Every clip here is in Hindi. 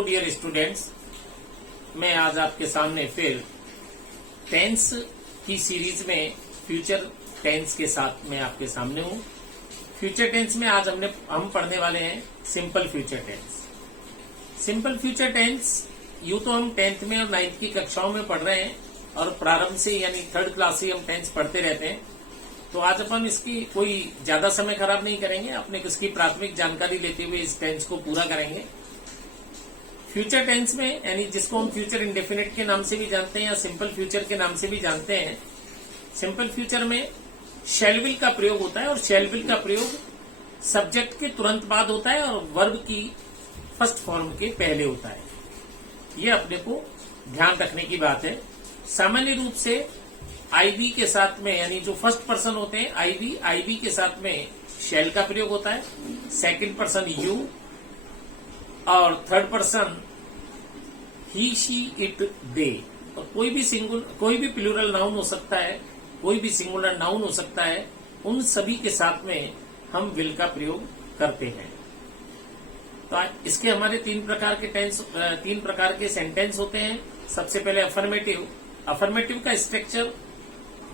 हेलो डियर स्टूडेंट्स, मैं आज आपके सामने फिर टेंस की सीरीज में फ्यूचर टेंस के साथ मैं आपके सामने हूँ। फ्यूचर टेंस में आज हम पढ़ने वाले हैं simple future tense. Simple future tense यूं तो हम 10th में और 9th की कक्षाओं में पढ़ रहे हैं और प्रारंभ से यानी 3rd क्लास से हम टेंस पढ़ते रहते हैं। तो आज अपन इसकी कोई ज्यादा समय खराब नहीं करेंगे, अपने इसकी प्राथमिक जानकारी लेते हुए इस टेंस को पूरा करेंगे। फ्यूचर टेंस में यानी जिसको हम फ्यूचर इंडेफिनिट के नाम से भी जानते हैं या सिंपल फ्यूचर के नाम से भी जानते हैं, सिंपल फ्यूचर में शैल विल का प्रयोग होता है और शैल विल का प्रयोग सब्जेक्ट के तुरंत बाद होता है और वर्ब की फर्स्ट फॉर्म के पहले होता है। ये अपने को ध्यान रखने की बात है। सामान्य रूप से आईवी के साथ में यानी जो फर्स्ट पर्सन होते हैं आईवी के साथ में शैल का प्रयोग होता है, सेकंड पर्सन यू और third person he she it they. और कोई भी प्लूरल नाउन हो सकता है, कोई भी सिंगुलर नाउन हो सकता है, उन सभी के साथ में हम विल का प्रयोग करते हैं। तो इसके हमारे तीन प्रकार के सेंटेंस होते हैं। सबसे पहले अफर्मेटिव का स्ट्रक्चर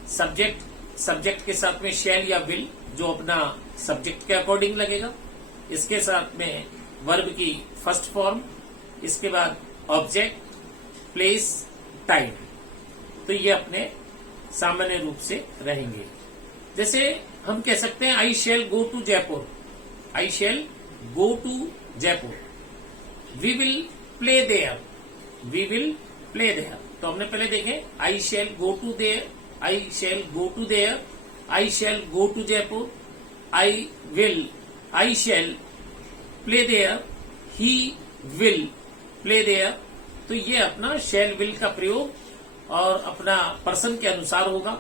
सब्जेक्ट के साथ में शैल या विल जो अपना सब्जेक्ट के अकॉर्डिंग लगेगा, इसके साथ में वर्ब की फर्स्ट फॉर्म, इसके बाद ऑब्जेक्ट, प्लेस, टाइम। तो ये अपने सामान्य रूप से रहेंगे। जैसे हम कह सकते हैं I shall go to Jaipur, I shall go to Jaipur. We will play there, we will play there. तो हमने पहले देखे I shall go to there, I shall go to there, I shall go to Jaipur, I shall play there, he will play there. तो ये अपना शेल विल का प्रयोग और अपना पर्सन के अनुसार होगा।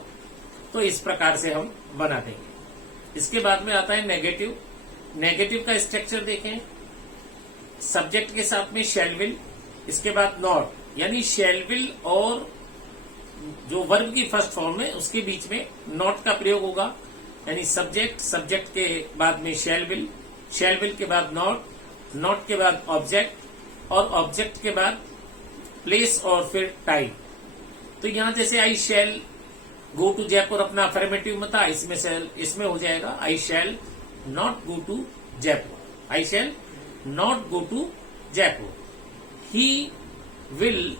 तो इस प्रकार से हम बना देंगे। इसके बाद में आता है नेगेटिव। नेगेटिव का स्ट्रक्चर देखें, सब्जेक्ट के साथ में शेल विल, इसके बाद नॉट, यानी शेल विल और जो वर्ब की फर्स्ट फॉर्म है उसके बीच में नॉट का प्रयोग होगा। यानी सब्जेक्ट के बाद में शेल विल के बाद नॉट के बाद ऑब्जेक्ट और ऑब्जेक्ट के बाद प्लेस और फिर टाइम। तो यहां जैसे I shall go to Jaipur अपना अफर्मेटिव में था, इसमें हो जाएगा I shall not go to Jaipur, I shall not go to Jaipur. He will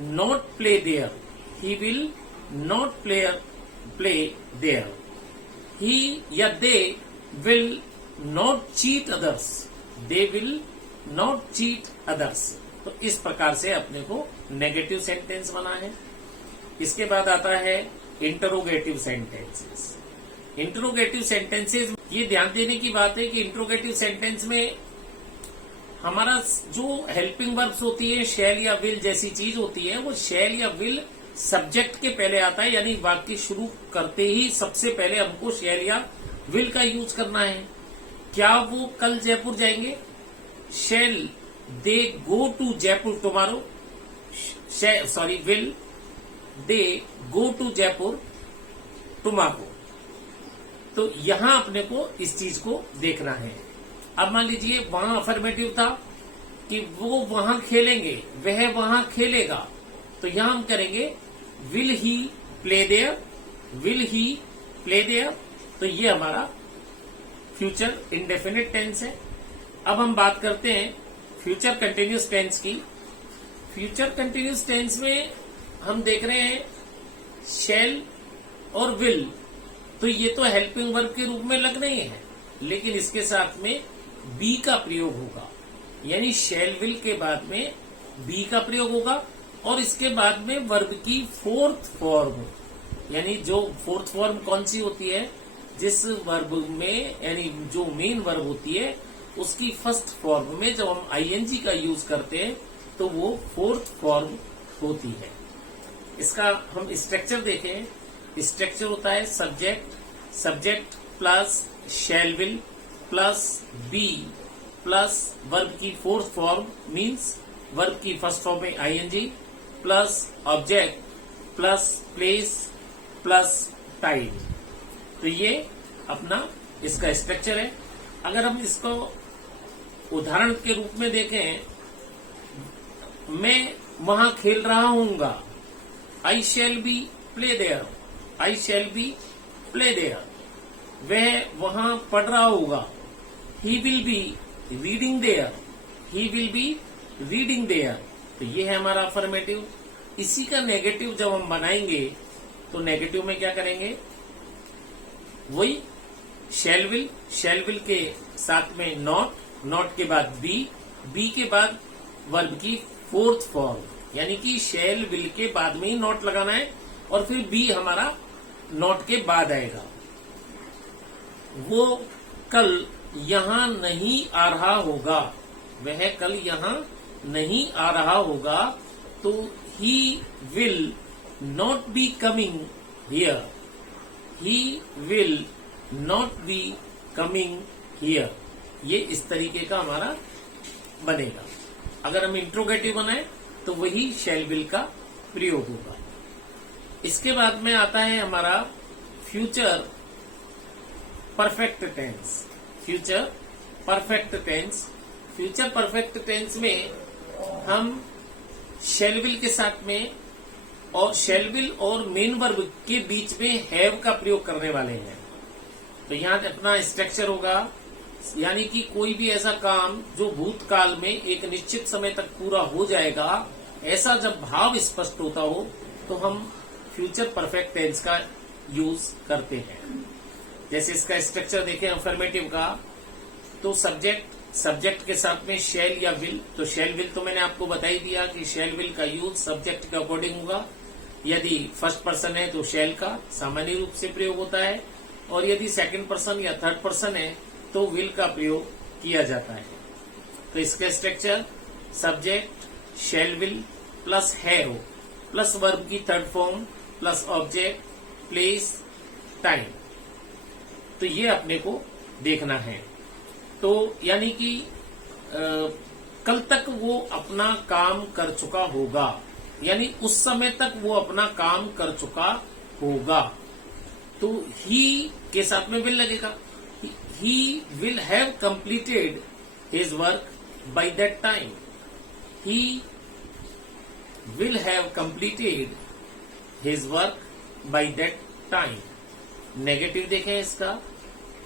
not play there, he will not play there. He या they will not cheat others, they will not cheat others. तो इस प्रकार से अपने को नेगेटिव सेंटेंस बना है। इसके बाद आता है इंटरोगेटिव सेंटेंसेस। इंटरोगेटिव सेंटेंसेस, ये ध्यान देने की बात है कि इंटरोगेटिव सेंटेंस में हमारा जो हेल्पिंग वर्ब्स होती है, शैल या विल जैसी चीज होती है, वो शैल या विल सब्जेक्ट के पहले आता है। यानी वाक्य शुरू करते ही सबसे पहले हमको शैल या विल का यूज करना है। क्या वो कल जयपुर जाएंगे? Shall they go to Jaipur tomorrow? Will they go to Jaipur tomorrow? तो यहां अपने को इस चीज को देखना है। अब मान लीजिए वहां अफर्मेटिव था कि वो वहां खेलेंगे, वह वहां खेलेगा। तो यहां हम करेंगे will he play there, will he play there. तो ये हमारा फ्यूचर इंडेफिनिट टेंस है। अब हम बात करते हैं फ्यूचर कंटिन्यूस टेंस की। फ्यूचर कंटिन्यूस टेंस में हम देख रहे हैं शैल और विल, तो ये तो हेल्पिंग वर्ब के रूप में लगना ही है, लेकिन इसके साथ में बी का प्रयोग होगा। यानी शैल विल के बाद में बी का प्रयोग होगा और इसके बाद में वर्ब की फोर्थ फॉर्म, यानी जो फोर्थ फॉर्म कौन सी होती है, जिस वर्ब में यानी जो मेन वर्ब होती है उसकी फर्स्ट फॉर्म में जब हम आईएनजी का यूज करते हैं तो वो फोर्थ फॉर्म होती है। इसका हम स्ट्रक्चर देखें, स्ट्रक्चर होता है subject plus shall will plus be plus verb की फोर्थ फॉर्म मीन्स वर्ब की फर्स्ट फॉर्म में ING plus object plus place plus time. तो ये अपना इसका स्ट्रक्चर है। अगर हम इसको उदाहरण के रूप में देखें, मैं वहां खेल रहा हूँगा। I shall be play there. I shall be play there. वह वहां पढ़ रहा होगा। He will be reading there. He will be reading there. तो ये है हमारा अफर्मेटिव। इसी का नेगेटिव जब हम बनाएंगे तो नेगेटिव में क्या करेंगे, वही शैल विल के साथ में नॉट, नॉट के बाद बी के बाद वर्ब की फोर्थ फॉर्म, यानी कि शैल विल के बाद में ही नॉट लगाना है और फिर बी हमारा नॉट के बाद आएगा। वो कल यहां नहीं आ रहा होगा। वह कल यहां नहीं आ रहा होगा। तो ही will not be coming here. He will not be coming here. ये इस तरीके का हमारा बनेगा। अगर हम इंट्रोगेटिव बनाए तो वही शैल विल का प्रयोग होगा। इसके बाद में आता है हमारा future perfect tense. Future perfect tense. Future perfect tense में हम शैल विल के साथ में और शैल विल और मेन वर्ब के बीच में हैव का प्रयोग करने वाले हैं। तो यहाँ अपना स्ट्रक्चर होगा, यानी कि कोई भी ऐसा काम जो भूतकाल में एक निश्चित समय तक पूरा हो जाएगा, ऐसा जब भाव स्पष्ट होता हो तो हम फ्यूचर परफेक्ट टेंस का यूज करते हैं। जैसे इसका स्ट्रक्चर देखें अफर्मेटिव का, तो सब्जेक्ट के साथ में शैल या विल। तो शैल विल तो मैंने आपको बता ही दिया कि शैल विल का यूज सब्जेक्ट के अकॉर्डिंग होगा। यदि फर्स्ट पर्सन है तो शैल का सामान्य रूप से प्रयोग होता है, और यदि सेकंड पर्सन या थर्ड पर्सन है तो विल का प्रयोग किया जाता है। तो इसका structure subject shall will plus have plus verb की third form plus object place time. तो ये अपने को देखना है। तो यानी कि कल तक वो अपना काम कर चुका होगा, यानी उस समय तक वो अपना काम कर चुका होगा। तो ही के साथ में विल लगेगा। He will have completed his work by that time. He will have completed his work by that time. Negative देखें इसका,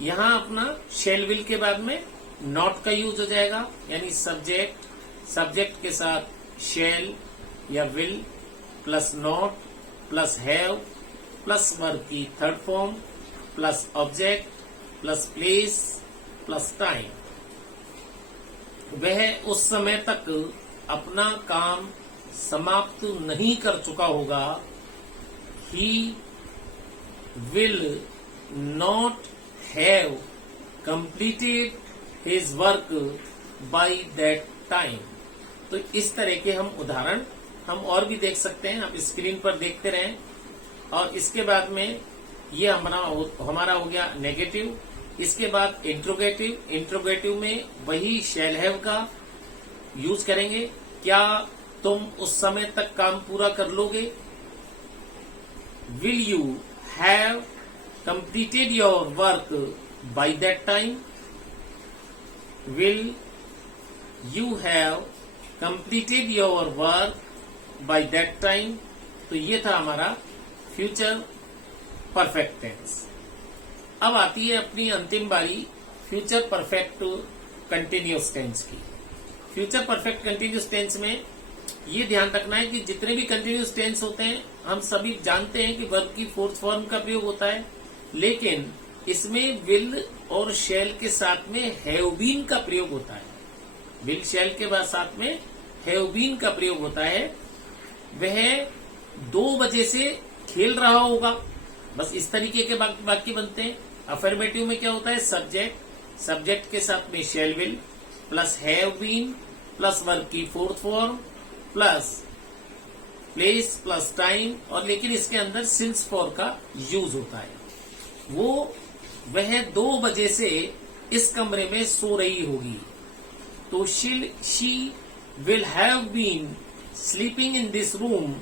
यहां अपना शैल विल के बाद में नॉट का यूज हो जाएगा, यानी सब्जेक्ट के साथ शैल या will plus not plus have plus verb की third form plus object plus place plus time. वह उस समय तक अपना काम समाप्त नहीं कर चुका होगा। He will not have completed his work by that time. तो इस तरह के हम उदाहरण हम और भी देख सकते हैं, आप स्क्रीन पर देखते रहें। और इसके बाद में ये हमारा हो गया नेगेटिव। इसके बाद इंट्रोगेटिव। इंट्रोगेटिव में वही शैल हैव का यूज करेंगे। क्या तुम उस समय तक काम पूरा कर लोगे? Will you have completed your work by that time? Will you have completed your work by that time? तो ये था हमारा फ्यूचर परफेक्ट टेंस। अब आती है अपनी अंतिम बारी फ्यूचर परफेक्ट कंटिन्यूअस टेंस की। फ्यूचर परफेक्ट कंटिन्यूअस टेंस में ये ध्यान रखना है कि जितने भी कंटिन्यूअस टेंस होते हैं हम सभी जानते हैं कि वर्ब की फोर्थ फॉर्म का प्रयोग होता है, लेकिन इसमें विल और शैल के साथ में हैव बीन का प्रयोग होता है। विल शैल के बाद साथ में हैव बीन का प्रयोग होता है। वह 2 बजे से खेल रहा होगा। बस इस तरीके के वाक्य बनते हैं। अफर्मेटिव में क्या होता है, सब्जेक्ट के साथ में shall will plus have been plus verb की fourth form plus place plus time, और लेकिन इसके अंदर सिंस फॉर का यूज होता है। वह 2 बजे से इस कमरे में सो रही होगी। तो she will have been sleeping in this room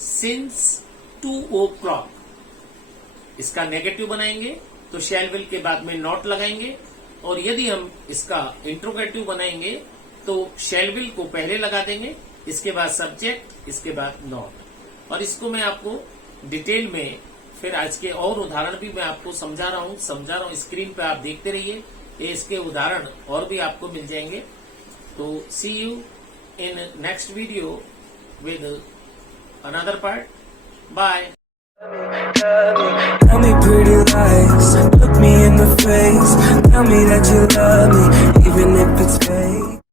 since 2 o'clock। इसका नेगेटिव बनाएंगे तो शैल विल के बाद में नॉट लगाएंगे, और यदि हम इसका इंट्रोगेटिव बनाएंगे तो शैल विल को पहले लगा देंगे इसके बाद सब्जेक्ट, इसके बाद नॉट। और इसको मैं आपको डिटेल में फिर आज के और उदाहरण भी मैं आपको समझा रहा हूँ। स्क्रीन पे आप देखते रहिए, ये इसके उदाहरण और भी आपको मिल जाएंगे। तो see you in next video with another part. Bye. Tell me pretty lies, look me in the face. Tell me that you love me, even if it's fake.